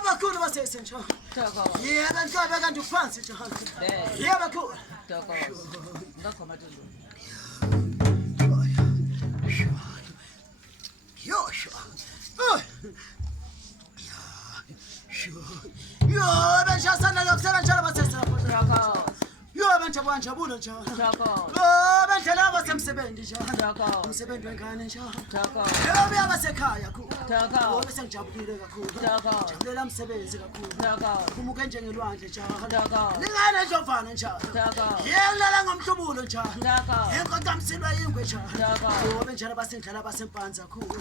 Abakhulu basesentsha. Yebo nkabe kanti uphansi nje. Yebo bakhulu. Ngakho madudu. Yosho. Yo, benjasana lokusela njalo basesentsha. Yo benjabula njalo. Oh bendlela basemsebenzi njalo. Umsebenzi wengane njalo. Yebo yabasekhaya ku. Ngoba sengijabulile kakhulu. Jabulela umsebenzi kakhulu. Kumuke njengelwandle njalo. Ningane njovana njalo. Yelala ngomhlubulo njalo. Enkonca msilwa ingwe njalo. Ngoba njalo basendlela basempanza kakhulu.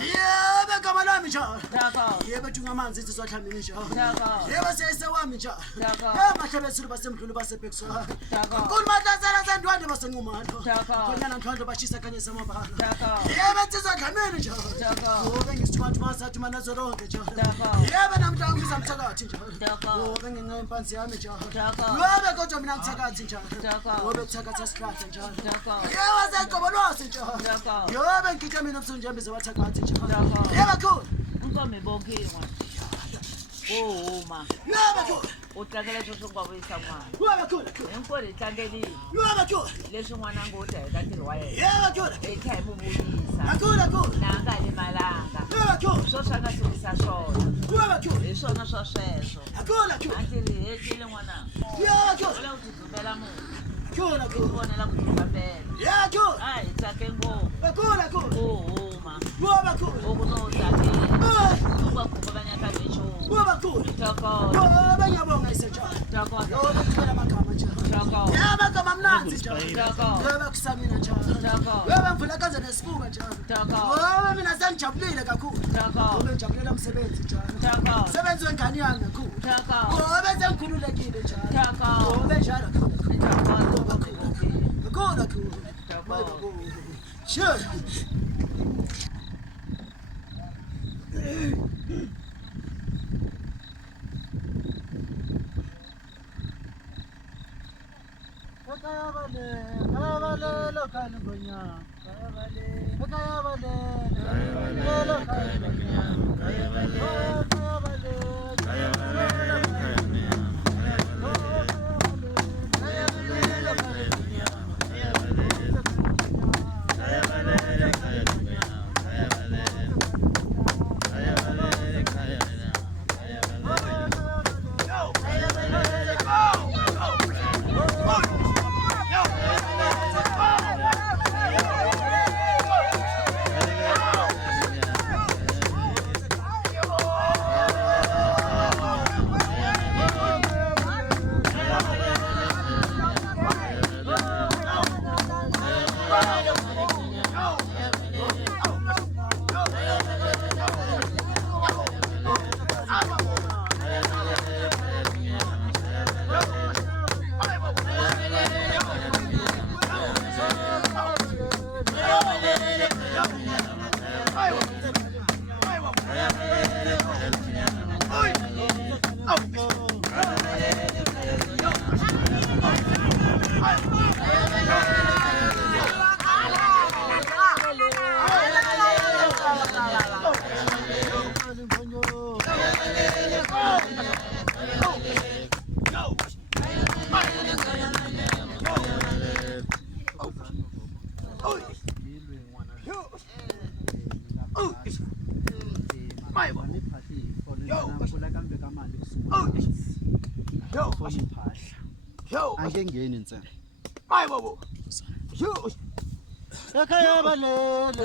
Yebo egama lami njalo. Yebo tungamanzi sizohlambini njalo. Yebo sesewami njalo. Mahlabesulu basemdlulu basebhekso. Kulmatasela sendwande basenqumalo. Khonyana mhlawumbe bashisa kanye samabhala. Yebo sizodlamini njalo. Ngoba ngisithwathi masathi mana zoronke njalo. Yebo namhla ngizamthakathi njalo. Ngoba ngenxa impanzi yami njalo. Ngoba kodwa mina ngithakathi njalo. Ngoba thakathi asihlahla njalo. Yebo seqobolose njalo. Yebo ngikike mina ubusonjembe zabathakathi njalo. Yebo khulu. Unkomo bonkingwa. Ma. Yebo khulu. Utlakela xo ngwavuyisa n'wana. Yebo khulu. Hinkwaro hi tlangelini. Yebo khulu. Leswi n'wana ngo dya eka ntirho wa yena. Yebo khulu. Hi tlha hi mu vuyisa. Khulu. Na nga limalanga. Yebo khulu. Swo swa nga tirhisa swona. Yebo khulu. Hi swona swa sweswo. Khulu. A ntirhi hetile n'wana. Yebo khulu. U lava ku tsutsumela munhu. Khulu. U vonela ku tsutsumela. Yebo khulu. A hi tsake ngopfu. Khulu. Ma. Yebo khulu. U ku no tsakela. U va khunguvanyaka hi nchumu. Yebo khulu. Toko. Yebo ngiyabonga isenjalo. Toko. Yebo kuthela amagama njalo. Toko. Yebo amagama amnanzi njalo. Toko. Yebo kusamina njalo. Toko. Yebo ngivula kanze nesifuba njalo. Toko. Yebo mina sengijabulile kakhulu. Toko. Ngoba ngijabulela umsebenzi njalo. Toko. Umsebenzi wengane yami kakhulu. Toko. Ngoba sengikhululekile njalo. Toko. Ngoba njalo kakhulu. Toko. Kakhulu. Toko. Sure. Kayabale lokal gonya kayabale Angengeni insana. Hayi babo. Ekhaya balele.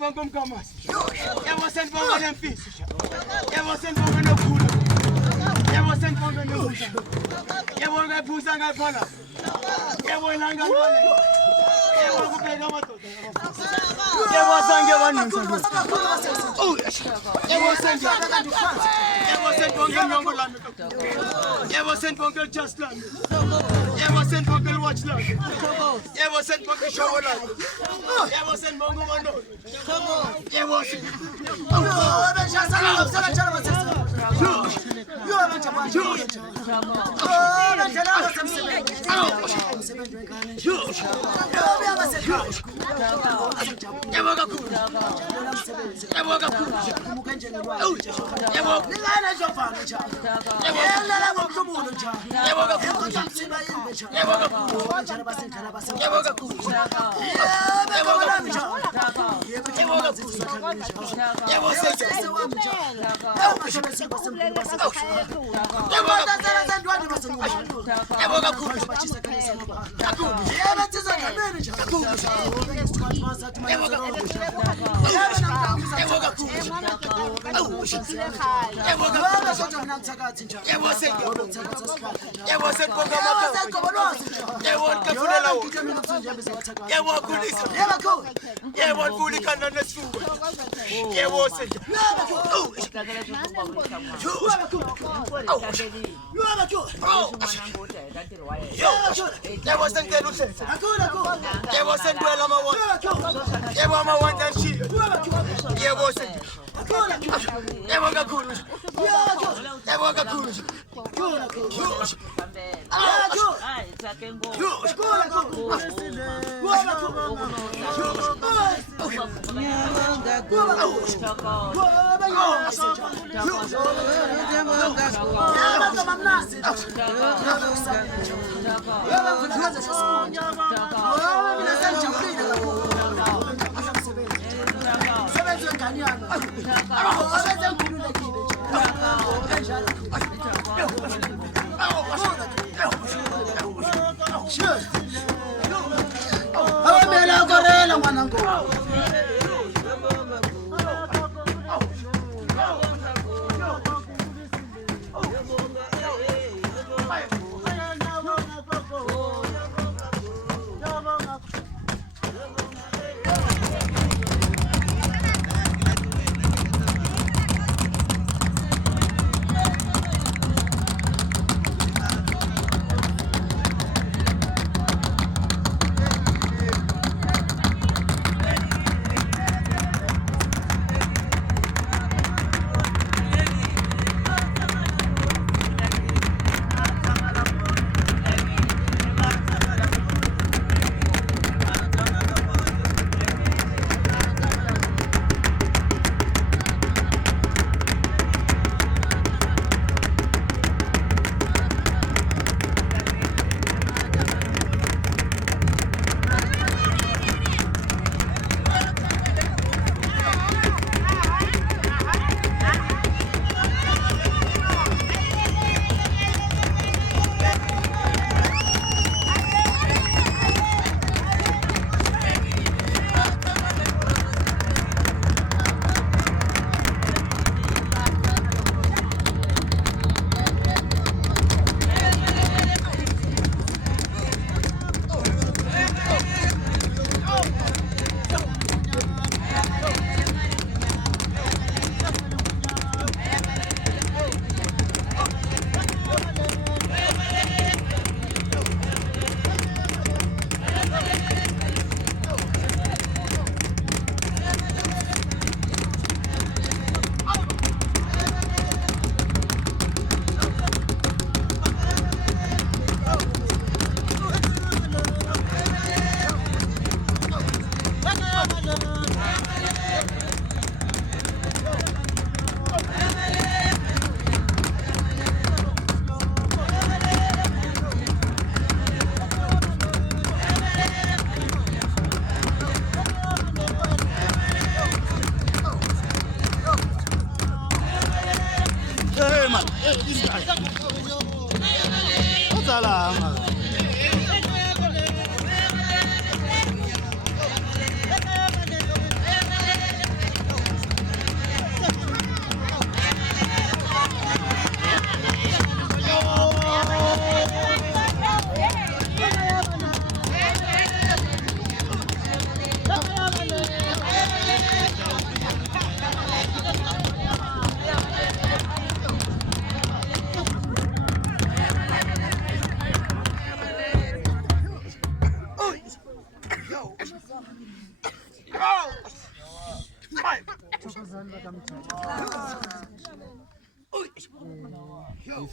Yebo bonke umkamasi. Yebo senibonga nemfisi. Yebo senibonga nokhulu. Yebo senibonga nokhulu. Yebo ngaphuza ngaphala. Yebo langa ngale. Yebo kubeka amadoda. Yebo sange banisa. Yebo senje abantu phansi. Yebo senibonga inyongo lami. Yebo senibonga just lami. Yebo senibonga watch lami. Yebo senibonga ishow lami. Yebo senibonga umano. Yebo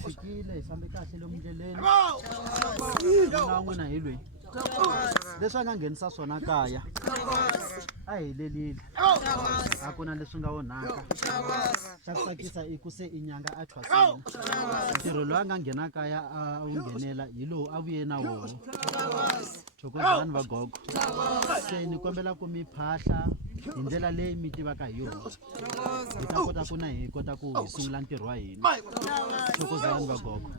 Ifikile sambe kahle lomndleleni. Nawuna hilwe. Leswi nga nghenisa swona kaya. A hi lelile. A ku na leswi nga onhaka. Xa ku tsakisa i ku se inyanga a thwasini. Ntirho lowu a nga nghena kaya a wu nghenela hi lowu a vuye na wona. Thokozani vagogo. Se ni kombela ku mi phahla hi ndlela leyi mi tivaka hi yona. Hi ta kota ku na hi kota ku hi sungula ntirho wa hina. Thokozani vagogo.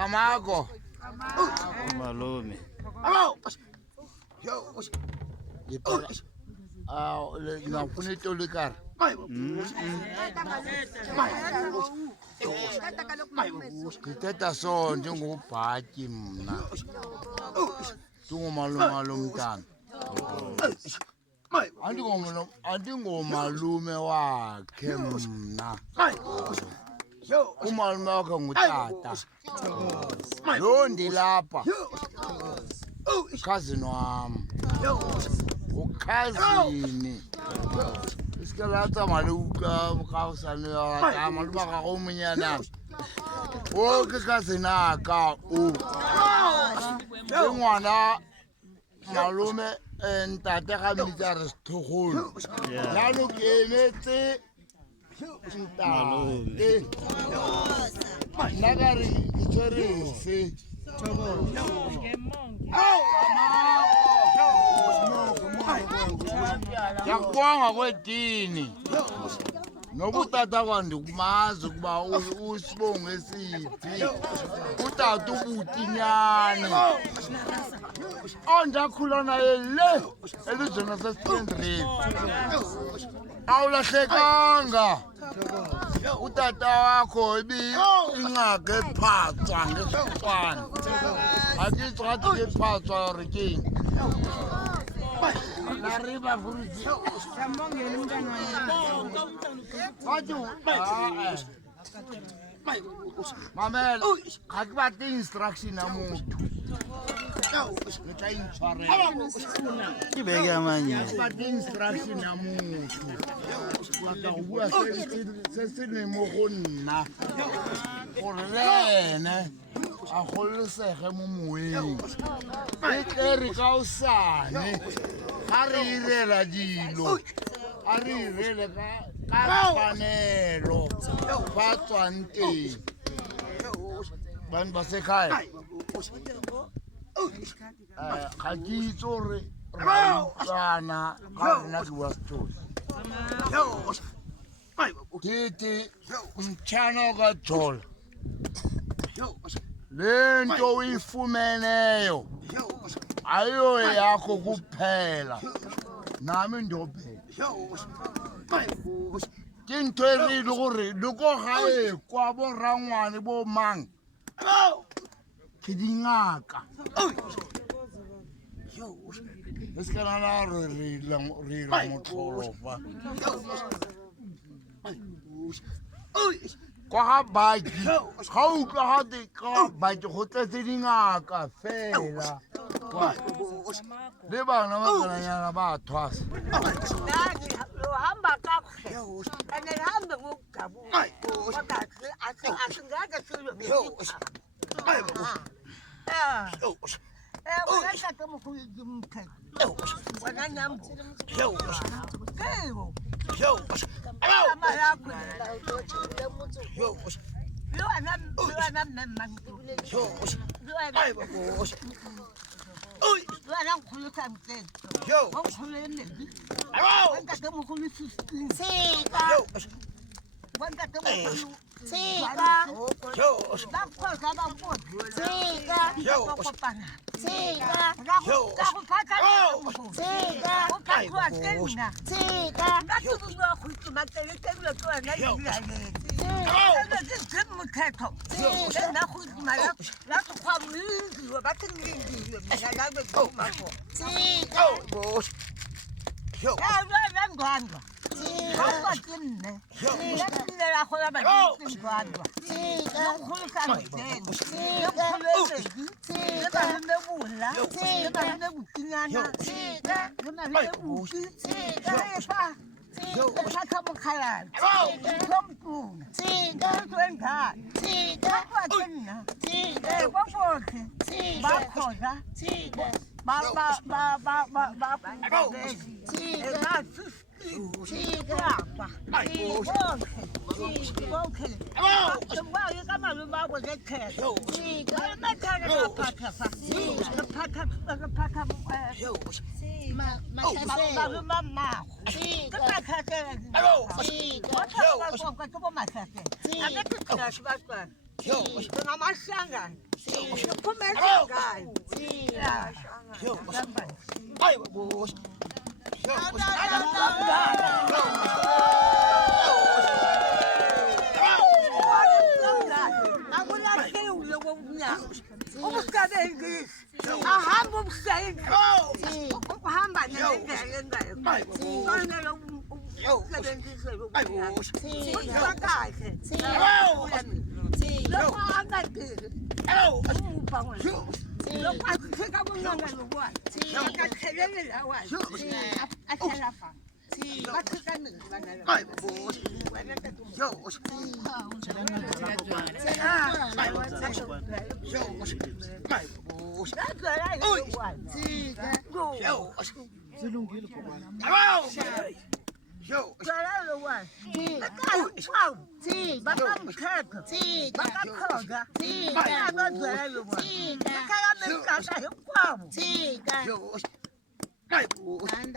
Amago. Malume. Ngafuna itolo ekare. Ngithetha so njengobhatyi mna. Ndingumalume mntana. Andingomalume wakhe mna. Umalume wakhe ngutata. Lo ndilapha. Cousin wam. Ukhazini. Isikhalatsa maluka mkhawusane ya maluka ga go munyana. O ke cousin aka o. Ngwana malume ntate ga mitsa re sthogolo. Ya lo ke emetse malume. Nagari tsore se. Yakubonga kwedini. nokutata kwandikumazi ukuba usibongo esiphi utata ubutinyane onjakhula naye le elizweni lasesitendreni awulahlekanga utata wakho ingxaki ephathwa ngesixwana akitswathi kephathwa rekeng lariba vuruzi mamela ga ke batle instruction ya motho le tla intshwarela ke beke ya manye ke batle instruction ya motho batla go bua se se ne mo go nna gore le ene a gololosege mo moeng e tle re ka osane ga re irela dilo a re irele ka tshwanelo ba tswang teng bantu basekhaya ga ke itse gore ra utlwana ga rena ke bua setori kete mtshana ka jola le nto uyifumeneyo ayo yakho kuphela nami ndophela ke ntho e re le gore le ko gae kwa borangwane bo mang ke dingaka e se ka nana re ira motlholofa kwa ga baki ga utlwa gate ka baki go tletse dingaka fela le bana ba tsananyana ba thwasa hamba kakuhle ene lihambe ngokudabuka wakahle asingeke unashaka mkhulu mkhetho wananyambo ama yakho Luana mkhulu kamteni. Mkhulu emebi. Wanda ke mkhulu 15. Sika. Wanda ke mkhulu. Sika. Bakhoza bamfodi. Sika. Kokopana. Sika. Kakuphatha. Sika. Ukakwa tena. Sika. Bakuzwa khuthu matele tele twana yile. Mkhetho na khudima la khwamili wa bathingili mina la bekhomako sika yo ya ngwandwa sika kinne sika la khola ba ngwandwa sika khulisa ngene sika sika mbebula sika mbutinyana sika mbebuti sika Sika mkhalala. Sompu. Sika twenda. Sika kwatina. Sika kwakhe. Sika bakhoza. Sika ba sika sika okay okay kama lumabo zekhe sika mathana phakha phakha mama sika phakha sika kwa masase amekhona shibaqwa ngamasanga siphumela ngayo sika hayi bo ahamba umsebenzi ukuhamba nendlela engayo usebenzise kahle lokho angadili lokho akutheka bunqanga lokwazi akathelele lawazi ahlalafa bathikane banalo silungile kubana Yo, Galalo one. Wow, see, Bakamkaka, see, Bakakoga, see, Galalo one. See, Kalamaka, wow, see, and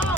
Oh!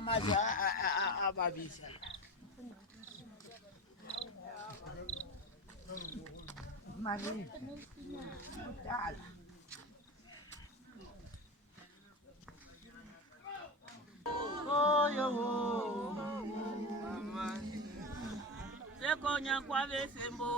amazi ababisa. Mari. Dala. Sekonya kwa besembo.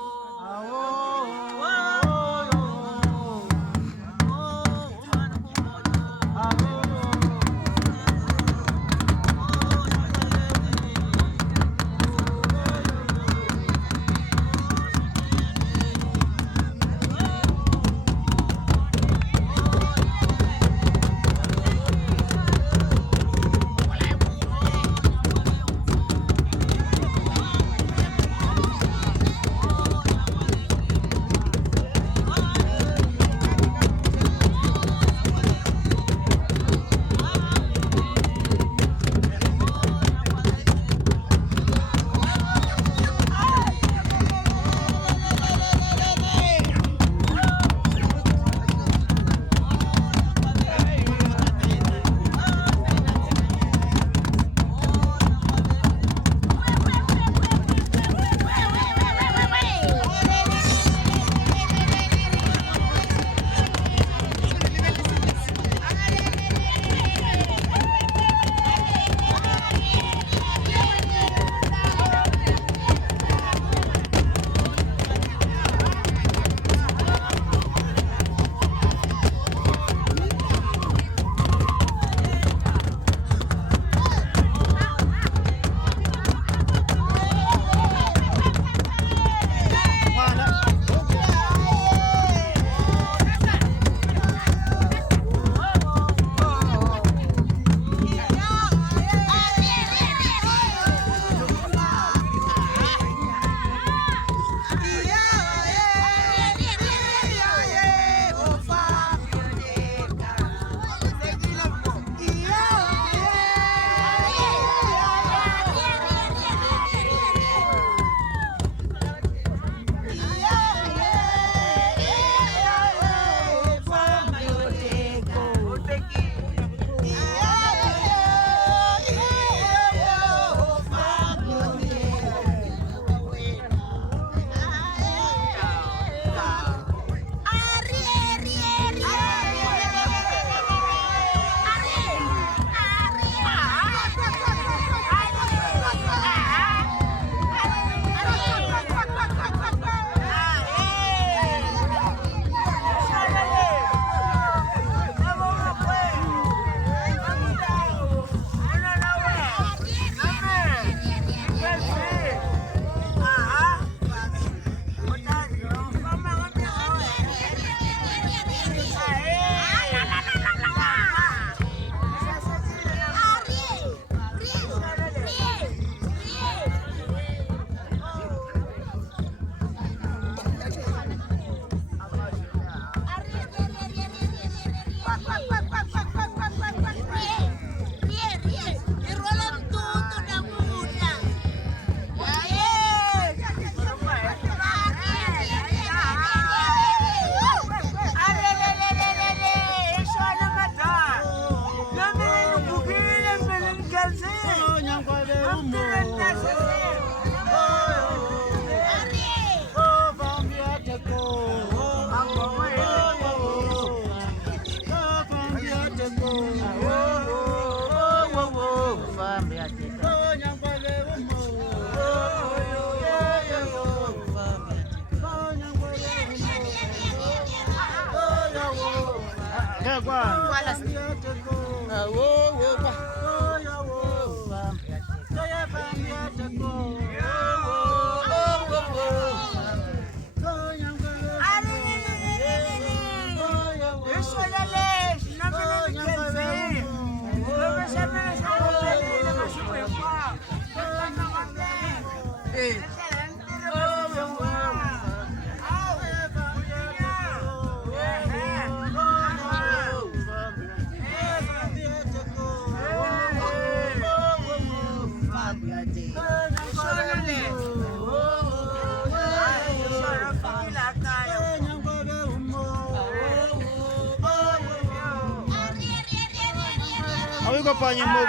Awiko pa nyimbo.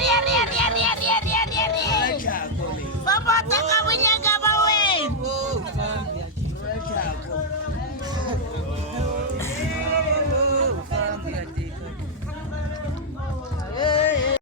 ria, ria, ria.